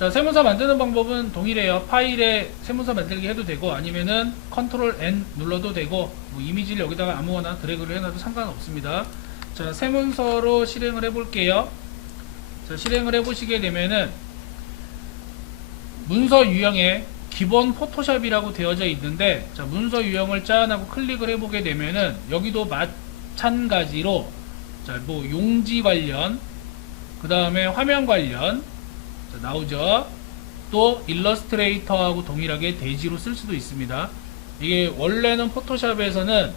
자, 세문서 만드는 방법은 동일해요. 파일에 세문서 만들기 해도 되고 아니면은 컨트롤 N 눌러도 되고 뭐 이미지를 여기다가 아무거나 드래그를 해놔도 상관없습니다. 자, 세문서로 실행을 해 볼게요. 자, 실행을 해 보시게 되면은 문서 유형에 기본 포토샵이라고 되어져 있는데 자, 문서 유형을 짜하고 클릭을 해 보게 되면은 여기도 마찬가지로 자, 뭐 용지 관련 그 다음에 화면 관련 자, 나오죠. 또 일러스트레이터하고 동일하게 대지로 쓸 수도 있습니다. 이게 원래는 포토샵에서는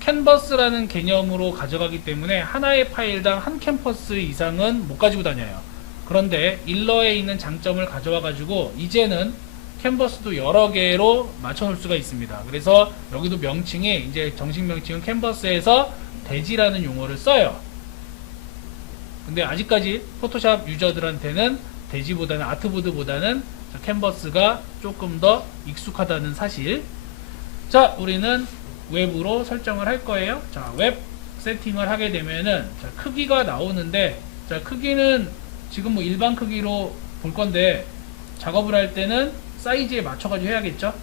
캔버스라는 개념으로 가져가기 때문에 하나의 파일당 한 캔버스 이상은 못 가지고 다녀요. 그런데 일러에 있는 장점을 가져와 가지고 이제는 캔버스도 여러 개로 맞춰 놓을 수가 있습니다. 그래서 여기도 명칭이 이제 정식 명칭은 캔버스에서 대지라는 용어를 써요. 근데 아직까지 포토샵 유저들한테는 대지보다는 아트보드보다는 저 캔버스가 조금 더 익숙하다는 사실. 자, 우리는 웹으로 설정을 할 거예요. 자, 웹 세팅을 하게 되면은 자, 크기가 나오는데 자, 크기는 지금 뭐 일반 크기로 볼 건데 작업을 할 때는 사이즈에 맞춰가지고 해야겠죠.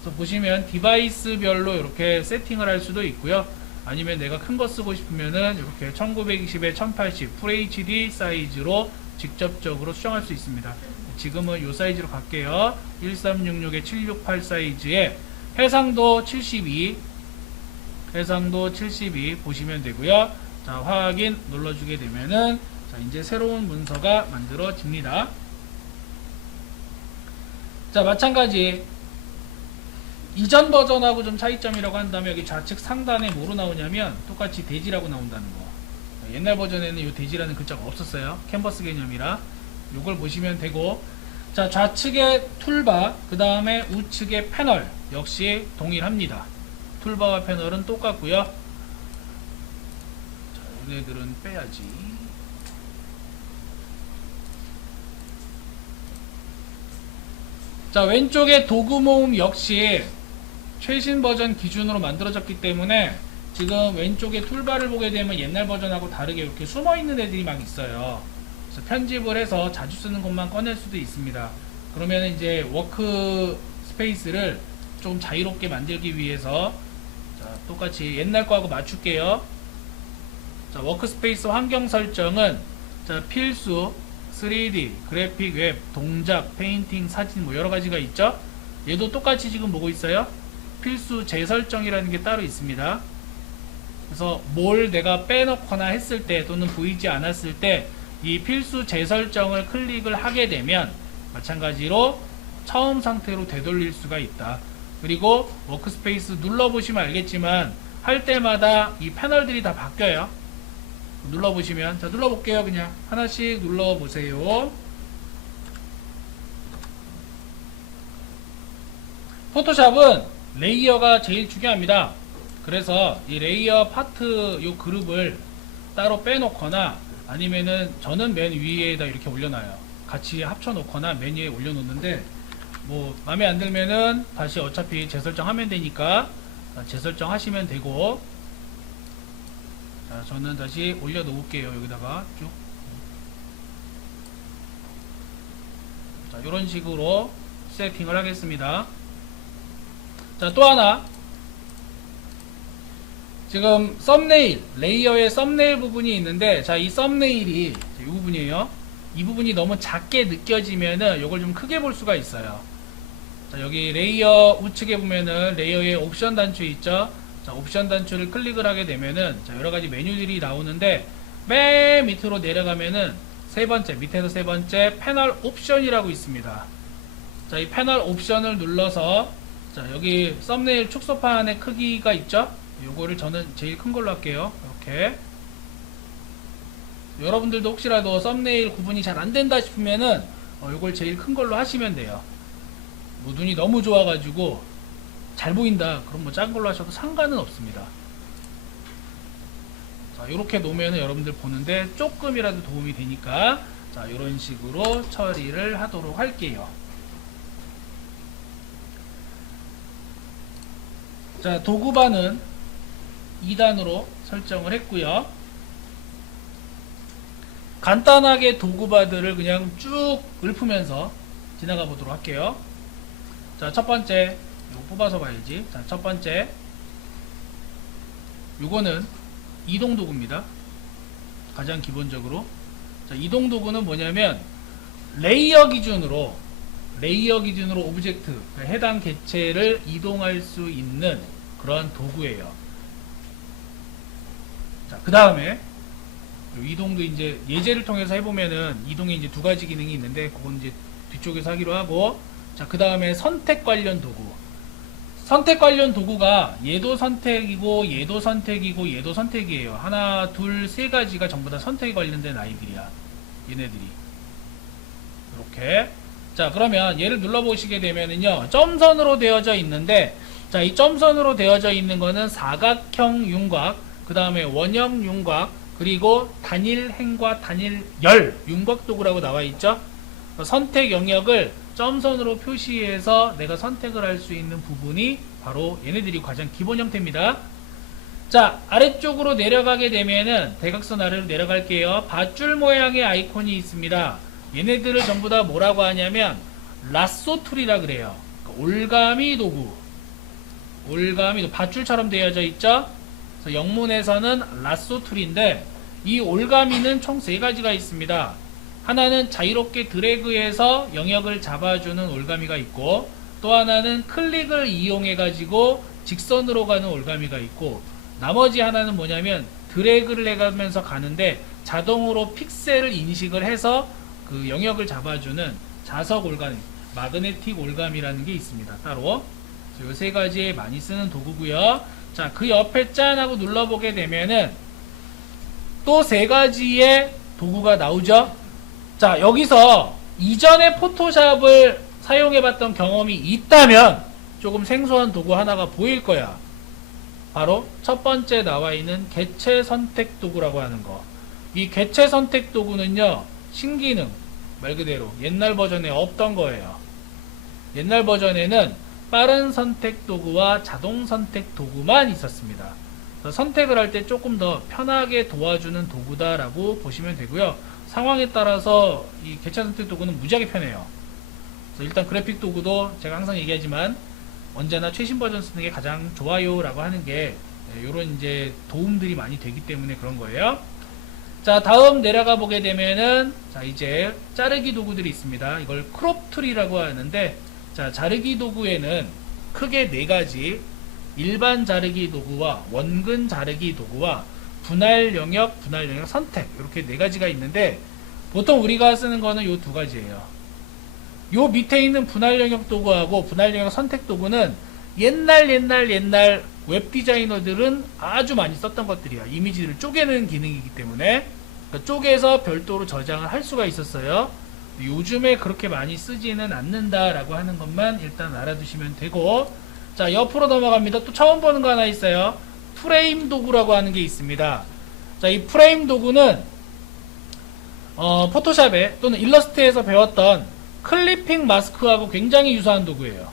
그래서 보시면 디바이스별로 이렇게 세팅을 할 수도 있고요. 아니면 내가 큰 거 쓰고 싶으면은 이렇게 1920에 1080 FHD 사이즈로 직접적으로 수정할 수 있습니다. 지금은 이 사이즈로 갈게요. 1366에 768 사이즈에 해상도 72 해상도 72 보시면 되고요. 자, 확인 눌러주게 되면은 자, 이제 새로운 문서가 만들어집니다. 자, 마찬가지 이전 버전하고 좀 차이점이라고 한다면 여기 좌측 상단에 뭐로 나오냐면 똑같이 대지라고 나온다는 거. 자, 옛날 버전에는 이 대지라는 글자가 없었어요. 캔버스 개념이라 요걸 보시면 되고 자, 좌측의 툴바, 그 다음에 우측의 패널 역시 동일합니다. 툴바와 패널은 똑같고요. 자, 얘네들은 빼야지. 자, 왼쪽의 도구 모음 역시 최신 버전 기준으로 만들어졌기 때문에 지금 왼쪽에 툴바를 보게 되면 옛날 버전하고 다르게 이렇게 숨어 있는 애들이 막 있어요. 그래서 편집을 해서 자주 쓰는 것만 꺼낼 수도 있습니다. 그러면 이제 워크 스페이스를 좀 자유롭게 만들기 위해서 자, 똑같이 옛날 거하고 맞출게요. 자, 워크스페이스 환경 설정은 자, 필수 3D, 그래픽 웹, 동작, 페인팅, 사진 뭐 여러 가지가 있죠. 얘도 똑같이 지금 보고 있어요. 필수 재설정이라는 게 따로 있습니다. 그래서 뭘 내가 빼놓거나 했을 때 또는 보이지 않았을 때 이 필수 재설정을 클릭을 하게 되면 마찬가지로 처음 상태로 되돌릴 수가 있다. 그리고 워크스페이스 눌러보시면 알겠지만 할 때마다 이 패널들이 다 바뀌어요. 눌러보시면 자 눌러볼게요 그냥 하나씩 눌러보세요 포토샵은 레이어가 제일 중요합니다 그래서 이 레이어 파트 요 그룹을 따로 빼놓거나 아니면은 저는 맨 위에다 이렇게 올려놔요 같이 합쳐 놓거나 맨 위에 올려놓는데 뭐 마음에 안 들면은 다시 어차피 재설정하면 되니까 재설정 하시면 되고 자, 저는 다시 올려놓을게요. 여기다가 쭉. 자, 이런 식으로 세팅을 하겠습니다. 자, 또 하나. 지금 썸네일, 레이어의 썸네일 부분이 있는데, 자, 이 썸네일이 이 부분이에요. 이 부분이 너무 작게 느껴지면은 이걸 좀 크게 볼 수가 있어요. 자, 여기 레이어 우측에 보면은 레이어의 옵션 단추 있죠? 자, 옵션 단추를 클릭을 하게 되면은 자, 여러 가지 메뉴들이 나오는데 맨 밑으로 내려가면은 세 번째 밑에서 세 번째 패널 옵션이라고 있습니다. 자, 이 패널 옵션을 눌러서 자, 여기 썸네일 축소판의 크기가 있죠? 요거를 저는 제일 큰 걸로 할게요. 이렇게. 여러분들도 혹시라도 썸네일 구분이 잘 안 된다 싶으면은 어, 요걸 제일 큰 걸로 하시면 돼요. 뭐 눈이 너무 좋아가지고 잘 보인다. 그럼 뭐 작은 걸로 하셔도 상관은 없습니다. 자, 이렇게 놓으면 여러분들 보는데 조금이라도 도움이 되니까 자, 이런 식으로 처리를 하도록 할게요. 자, 도구반은 2단으로 설정을 했고요. 간단하게 도구바들을 그냥 쭉 읊으면서 지나가 보도록 할게요. 자, 첫 번째. 이거 뽑아서 봐야지. 자, 첫 번째. 요거는 이동 도구입니다. 가장 기본적으로. 자, 이동 도구는 뭐냐면 레이어 기준으로 레이어 기준으로 오브젝트 해당 개체를 이동할 수 있는 그런 도구예요. 자, 그 다음에 이동도 이제 예제를 통해서 해보면은 이동에 이제 두 가지 기능이 있는데 그건 이제 뒤쪽에서 하기로 하고 자, 그 다음에 선택 관련 도구. 선택 관련 도구가 얘도 선택이고 얘도 선택이고 얘도 선택이에요. 하나, 둘, 세 가지가 전부 다 선택에 관련된 아이들이야. 얘네들이. 이렇게. 자, 그러면 얘를 눌러보시게 되면은요, 점선으로 되어져 있는데, 자, 이 점선으로 되어져 있는 거는 사각형 윤곽, 그 다음에 원형 윤곽, 그리고 단일 행과 단일 열 윤곽 도구라고 나와 있죠. 선택 영역을 점선으로 표시해서 내가 선택을 할 수 있는 부분이 바로 얘네들이 가장 기본 형태입니다. 자, 아래쪽으로 내려가게 되면은 대각선 아래로 내려갈게요. 밧줄 모양의 아이콘이 있습니다. 얘네들을 전부 다 뭐라고 하냐면 라쏘 툴이라 그래요. 그러니까 올가미 도구. 올가미 도구. 밧줄처럼 되어져 있죠? 영문에서는 라쏘 툴인데 이 올가미는 총 세 가지가 있습니다. 하나는 자유롭게 드래그해서 영역을 잡아주는 올가미가 있고 또 하나는 클릭을 이용해 가지고 직선으로 가는 올가미가 있고 나머지 하나는 뭐냐면 드래그를 해가면서 가는데 자동으로 픽셀을 인식을 해서 그 영역을 잡아주는 자석 올가미, 마그네틱 올감이라는 게 있습니다. 따로 이세 가지에 많이 쓰는 도구고요. 자, 그 옆에 짠 하고 눌러보게 되면은 또 세 가지의 도구가 나오죠. 자, 여기서 이전에 포토샵을 사용해봤던 경험이 있다면 조금 생소한 도구 하나가 보일 거야. 바로 첫 번째 나와 있는 개체 선택 도구라고 하는 거. 이 개체 선택 도구는요, 신기능, 말 그대로 옛날 버전에 없던 거예요. 옛날 버전에는 빠른 선택 도구와 자동 선택 도구만 있었습니다. 선택을 할 때 조금 더 편하게 도와주는 도구다라고 보시면 되고요. 상황에 따라서 이 개체 선택 도구는 무지하게 편해요. 일단 그래픽 도구도 제가 항상 얘기하지만 언제나 최신 버전 쓰는 게 가장 좋아요라고 하는 게 이런 이제 도움들이 많이 되기 때문에 그런 거예요. 자, 다음 내려가 보게 되면은 자, 이제 자르기 도구들이 있습니다. 이걸 크롭 툴이라고 하는데 자, 자르기 도구에는 크게 네 가지 일반 자르기 도구와 원근 자르기 도구와 분할 영역, 분할 영역 선택 이렇게 네 가지가 있는데 보통 우리가 쓰는 거는 요 두 가지예요. 요 밑에 있는 분할 영역 도구하고 분할 영역 선택 도구는 옛날 옛날 옛날 웹 디자이너들은 아주 많이 썼던 것들이야. 이미지를 쪼개는 기능이기 때문에 그러니까 쪼개서 별도로 저장을 할 수가 있었어요. 요즘에 그렇게 많이 쓰지는 않는다라고 하는 것만 일단 알아두시면 되고 자 옆으로 넘어갑니다. 또 처음 보는 거 하나 있어요. 프레임 도구라고 하는 게 있습니다. 자 이 프레임 도구는 어, 포토샵에 또는 일러스트에서 배웠던 클리핑 마스크하고 굉장히 유사한 도구예요.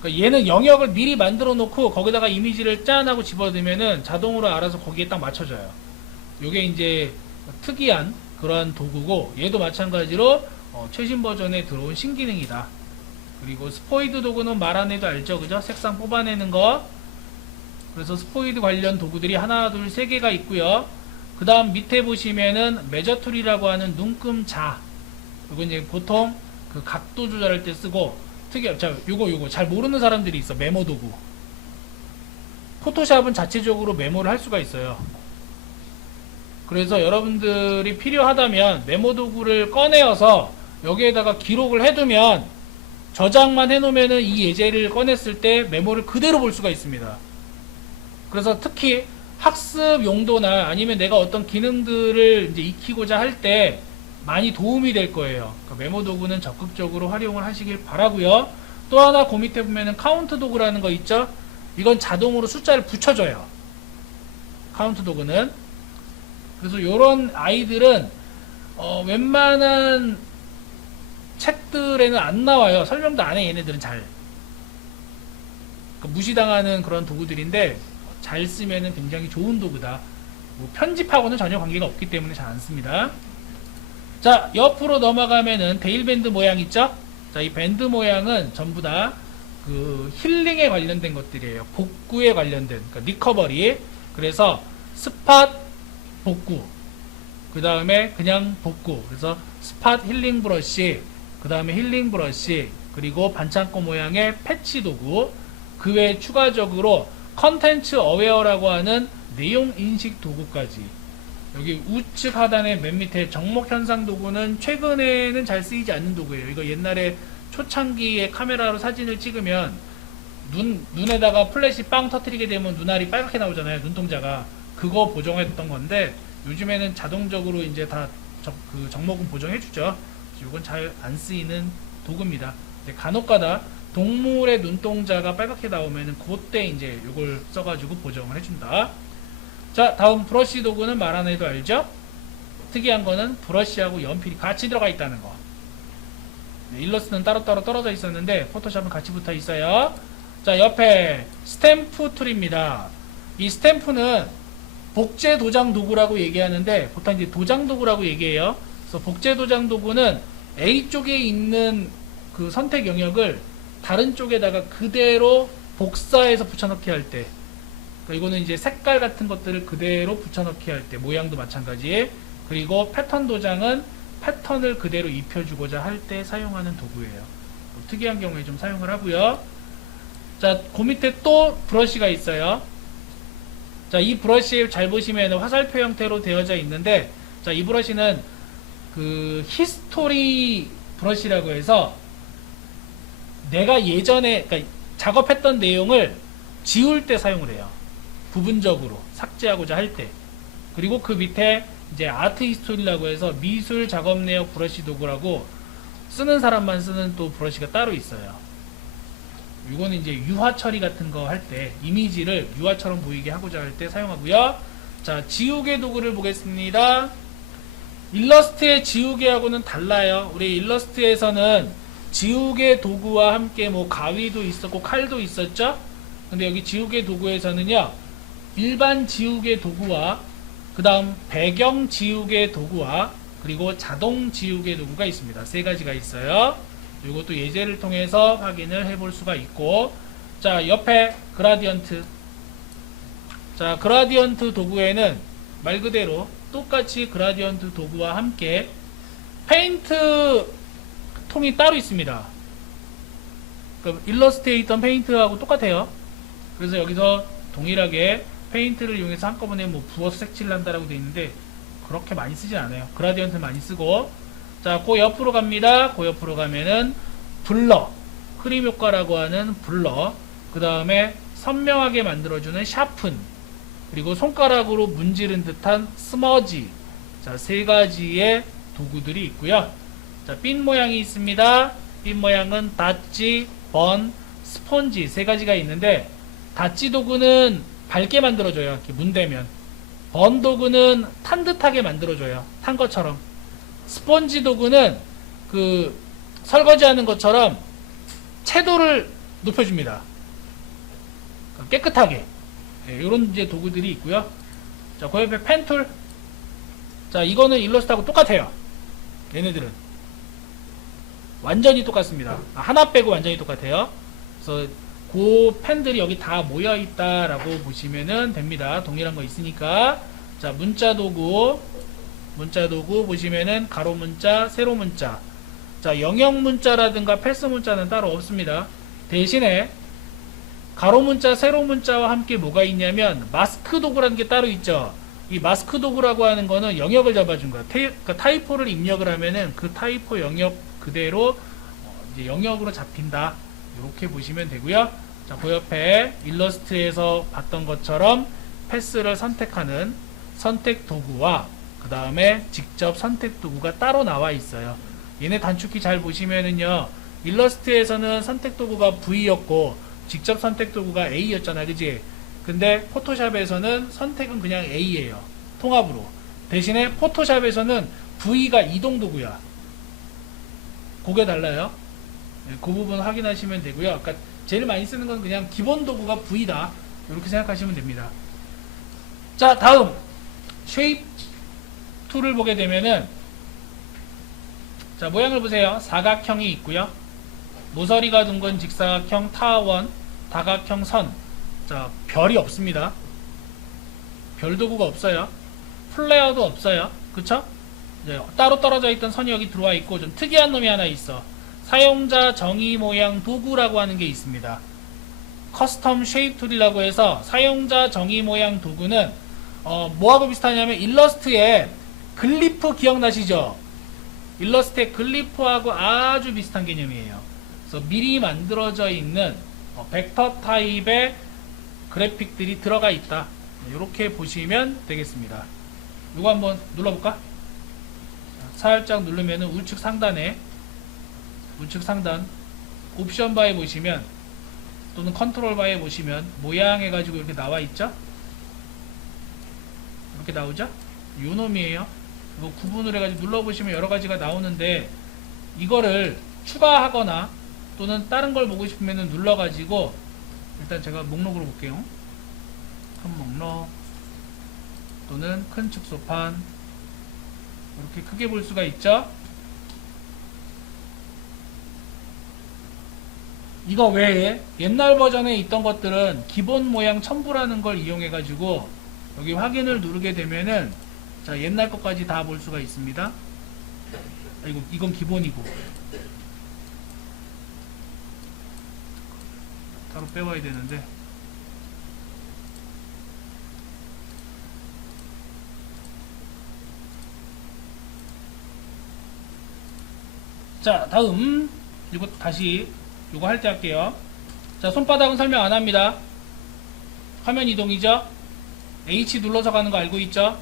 그러니까 얘는 영역을 미리 만들어 놓고 거기다가 이미지를 짠 하고 집어넣으면은 자동으로 알아서 거기에 딱 맞춰져요. 요게 이제 특이한 그러한 도구고 얘도 마찬가지로 어, 최신 버전에 들어온 신기능이다. 그리고 스포이드 도구는 말 안 해도 알죠, 그죠? 색상 뽑아내는 거. 그래서 스포이드 관련 도구들이 하나, 둘, 세 개가 있고요. 그 다음 밑에 보시면은 메저 툴이라고 하는 눈금 자. 이거 이제 보통 그 각도 조절할 때 쓰고 특이 자 요거 요거 잘 모르는 사람들이 있어 메모 도구. 포토샵은 자체적으로 메모를 할 수가 있어요. 그래서 여러분들이 필요하다면 메모 도구를 꺼내어서 여기에다가 기록을 해두면 저장만 해놓으면은 이 예제를 꺼냈을 때 메모를 그대로 볼 수가 있습니다. 그래서 특히 학습 용도나 아니면 내가 어떤 기능들을 이제 익히고자 할 때 많이 도움이 될 거예요. 그러니까 메모 도구는 적극적으로 활용을 하시길 바라고요. 또 하나 그 밑에 보면은 카운트 도구라는 거 있죠? 이건 자동으로 숫자를 붙여줘요. 카운트 도구는. 그래서 이런 아이들은 어, 웬만한 책들에는 안 나와요. 설명도 안 해, 얘네들은 잘. 그러니까 무시당하는 그런 도구들인데 잘 쓰면은 굉장히 좋은 도구다. 뭐 편집하고는 전혀 관계가 없기 때문에 잘 안 씁니다. 자, 옆으로 넘어가면은 데일밴드 모양 있죠? 자, 이 밴드 모양은 전부 다 그 힐링에 관련된 것들이에요. 복구에 관련된, 그러니까 리커버리. 그래서 스팟 복구. 그 다음에 그냥 복구. 그래서 스팟 힐링 브러쉬. 그 다음에 힐링 브러쉬. 그리고 반창고 모양의 패치 도구. 그 외에 추가적으로 컨텐츠 어웨어라고 하는 내용 인식 도구까지. 여기 우측 하단의 맨 밑에 정목 현상 도구는 최근에는 잘 쓰이지 않는 도구예요. 이거 옛날에 초창기에 카메라로 사진을 찍으면 눈 눈에다가 플래시 빵 터트리게 되면 눈알이 빨갛게 나오잖아요. 눈동자가 그거 보정했던 건데 요즘에는 자동적으로 이제 다 그 정목은 보정해주죠. 이건 잘 안 쓰이는 도구입니다. 간혹가다 동물의 눈동자가 빨갛게 나오면은 그때 이제 이걸 써가지고 보정을 해준다. 자, 다음 브러쉬 도구는 말 안 해도 알죠? 특이한 거는 브러쉬하고 연필이 같이 들어가 있다는 거. 네, 일러스트는 따로따로 떨어져 있었는데 포토샵은 같이 붙어 있어요. 자, 옆에 스탬프 툴입니다. 이 스탬프는 복제 도장 도구라고 얘기하는데 보통 이제 도장 도구라고 얘기해요. 그래서 복제 도장 도구는 A 쪽에 있는 그 선택 영역을 다른 쪽에다가 그대로 복사해서 붙여넣기 할 때, 그러니까 이거는 이제 색깔 같은 것들을 그대로 붙여넣기 할 때, 모양도 마찬가지. 그리고 패턴 도장은 패턴을 그대로 입혀주고자 할 때 사용하는 도구예요. 뭐 특이한 경우에 좀 사용을 하고요. 자, 그 밑에 또 브러쉬가 있어요. 자, 이 브러쉬 잘 보시면 화살표 형태로 되어져 있는데, 자, 이 브러쉬는 그 히스토리 브러쉬라고 해서 내가 예전에 그러니까 작업했던 내용을 지울 때 사용을 해요. 부분적으로 삭제하고자 할 때. 그리고 그 밑에 이제 아트 히스토리라고 해서 미술 작업 내역 브러쉬 도구라고 쓰는 사람만 쓰는 또 브러쉬가 따로 있어요. 이거는 이제 유화 처리 같은 거 할 때 이미지를 유화처럼 보이게 하고자 할 때 사용하고요. 자, 지우개 도구를 보겠습니다. 일러스트의 지우개하고는 달라요. 우리 일러스트에서는 지우개 도구와 함께 뭐 가위도 있었고 칼도 있었죠. 근데 여기 지우개 도구에서는요. 일반 지우개 도구와 그 다음 배경 지우개 도구와 그리고 자동 지우개 도구가 있습니다. 세 가지가 있어요. 이것도 예제를 통해서 확인을 해볼 수가 있고 자 옆에 그라디언트 자 그라디언트 도구에는 말 그대로 똑같이 그라디언트 도구와 함께 페인트 통이 따로 있습니다. 그 일러스트레이터 페인트하고 똑같아요. 그래서 여기서 동일하게 페인트를 이용해서 한꺼번에 뭐 부어서 색칠을 한다라고 되어 있는데 그렇게 많이 쓰진 않아요. 그라디언트 많이 쓰고 자, 그 옆으로 갑니다. 그 옆으로 가면은 블러, 크림 효과라고 하는 블러, 그 다음에 선명하게 만들어주는 샤픈, 그리고 손가락으로 문지른 듯한 스머지. 자, 세 가지의 도구들이 있고요. 자, 핀 모양이 있습니다. 핀 모양은 닷지, 번, 스펀지 세 가지가 있는데 닷지 도구는 밝게 만들어줘요. 이렇게 문대면. 번 도구는 탄 듯하게 만들어줘요. 탄 것처럼. 스펀지 도구는 그 설거지하는 것처럼 채도를 높여줍니다. 깨끗하게. 이런 이제 도구들이 있고요. 자, 그 옆에 펜툴. 자, 이거는 일러스트하고 똑같아요. 얘네들은. 완전히 똑같습니다. 아, 하나 빼고 완전히 똑같아요. 그래서 그 펜들이 여기 다 모여 있다라고 보시면은 됩니다. 동일한 거 있으니까. 자, 문자 도구. 문자 도구 보시면은 가로 문자, 세로 문자. 자, 영역 문자라든가 패스 문자는 따로 없습니다. 대신에 가로 문자, 세로 문자와 함께 뭐가 있냐면 마스크 도구라는 게 따로 있죠. 이 마스크 도구라고 하는 거는 영역을 잡아준 거야. 테이, 그러니까 타이포를 입력을 하면은 그 타이포 영역 그대로 어, 이제 영역으로 잡힌다. 이렇게 보시면 되고요. 자, 그 옆에 일러스트에서 봤던 것처럼 패스를 선택하는 선택 도구와 그 다음에 직접 선택 도구가 따로 나와 있어요. 얘네 단축키 잘 보시면은요, 일러스트에서는 선택 도구가 V였고, 직접 선택 도구가 A였잖아, 그지? 근데 포토샵에서는 선택은 그냥 A예요. 통합으로. 대신에 포토샵에서는 V가 이동 도구야. 그게 달라요. 네, 그 부분 확인하시면 되고요. 아까 제일 많이 쓰는 건 그냥 기본 도구가 V다. 이렇게 생각하시면 됩니다. 자, 다음. 쉐입 툴을 보게 되면은 자, 모양을 보세요. 사각형이 있고요. 모서리가 둥근 직사각형 타원, 다각형 선. 자, 별이 없습니다. 별 도구가 없어요. 플레어도 없어요. 그쵸? 이제 따로 떨어져 있던 선이 여기 들어와 있고 좀 특이한 놈이 하나 있어. 사용자 정의 모양 도구라고 하는 게 있습니다. 커스텀 쉐입 툴이라고 해서 사용자 정의 모양 도구는 어, 뭐하고 비슷하냐면 일러스트에 글리프 기억나시죠? 일러스트의 글리프하고 아주 비슷한 개념이에요. 그래서 미리 만들어져 있는 어, 벡터 타입의 그래픽들이 들어가 있다. 이렇게 보시면 되겠습니다. 이거 한번 눌러볼까? 자, 살짝 누르면 우측 상단에 우측 상단 옵션 바에 보시면 또는 컨트롤 바에 보시면 모양 해가지고 이렇게 나와 있죠? 이렇게 나오죠? 요 놈이에요. 이거 구분을 해가지고 눌러보시면 여러 가지가 나오는데 이거를 추가하거나 또는 다른 걸 보고 싶으면 눌러가지고 일단 제가 목록으로 볼게요. 큰 목록 또는 큰 축소판 이렇게 크게 볼 수가 있죠. 이거 외에 옛날 버전에 있던 것들은 기본 모양 첨부라는 걸 이용해 가지고 여기 확인을 누르게 되면은 자 옛날 것까지 다 볼 수가 있습니다. 아, 이거 이건 기본이고. 따로 빼와야 되는데. 자 다음. 이거 다시 이거 할 때 할게요. 자 손바닥은 설명 안 합니다. 화면 이동이죠? H 눌러서 가는 거 알고 있죠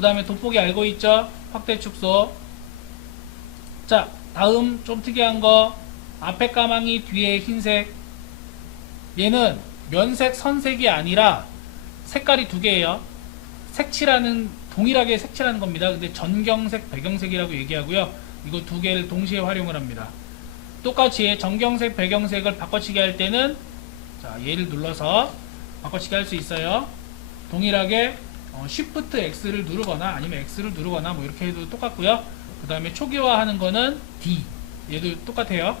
그 다음에 돋보기 알고 있죠? 확대 축소. 자 다음 좀 특이한 거. 앞에 까망이 뒤에 흰색. 얘는 면색 선색이 아니라 색깔이 두 개예요. 색칠하는 동일하게 색칠하는 겁니다. 근데 전경색 배경색이라고 얘기하고요. 이거 두 개를 동시에 활용을 합니다. 똑같이 전경색 배경색을 바꿔치기 할 때는 자 얘를 눌러서 바꿔치기 할 수 있어요. 동일하게 어, Shift X를 누르거나 아니면 X를 누르거나 뭐 이렇게 해도 똑같고요. 그 다음에 초기화하는 거는 D. 얘도 똑같아요.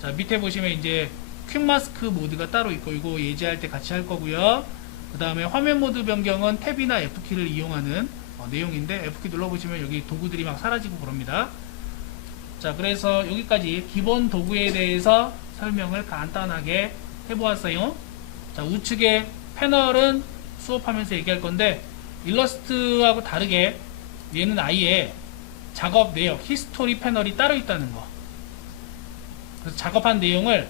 자 밑에 보시면 이제 퀵마스크 모드가 따로 있고 이거 예제할 때 같이 할 거고요. 그 다음에 화면 모드 변경은 탭이나 F키를 이용하는 어, 내용인데 F키 눌러보시면 여기 도구들이 막 사라지고 그럽니다. 자 그래서 여기까지 기본 도구에 대해서 설명을 간단하게 해보았어요. 자 우측에 패널은 수업하면서 얘기할 건데 일러스트하고 다르게 얘는 아예 작업 내역 히스토리 패널이 따로 있다는 거 그래서 작업한 내용을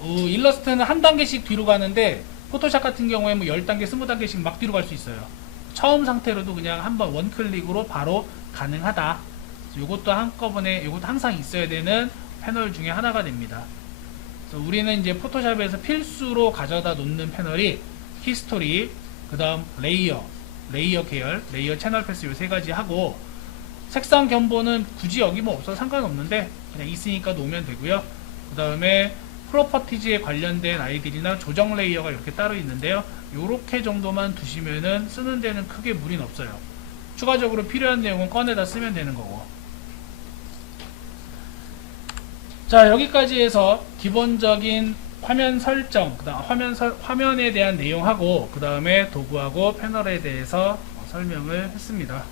어, 일러스트는 한 단계씩 뒤로 가는데 포토샵 같은 경우에 뭐 10단계, 20단계씩 막 뒤로 갈 수 있어요. 처음 상태로도 그냥 한번 원클릭으로 바로 가능하다. 이것도 한꺼번에 이것도 항상 있어야 되는 패널 중에 하나가 됩니다. 우리는 이제 포토샵에서 필수로 가져다 놓는 패널이 히스토리, 그 다음 레이어, 레이어 계열, 레이어 채널 패스 요 세 가지 하고 색상 견본은 굳이 여기 뭐 없어도 상관없는데 그냥 있으니까 놓으면 되고요. 그 다음에 프로퍼티즈에 관련된 아이들이나 조정 레이어가 이렇게 따로 있는데요. 이렇게 정도만 두시면은 쓰는 데는 크게 무리는 없어요. 추가적으로 필요한 내용은 꺼내다 쓰면 되는 거고. 자, 여기까지 해서 기본적인 화면 설정, 그다음 화면 설, 화면에 대한 내용하고 그 다음에 도구하고 패널에 대해서 설명을 했습니다.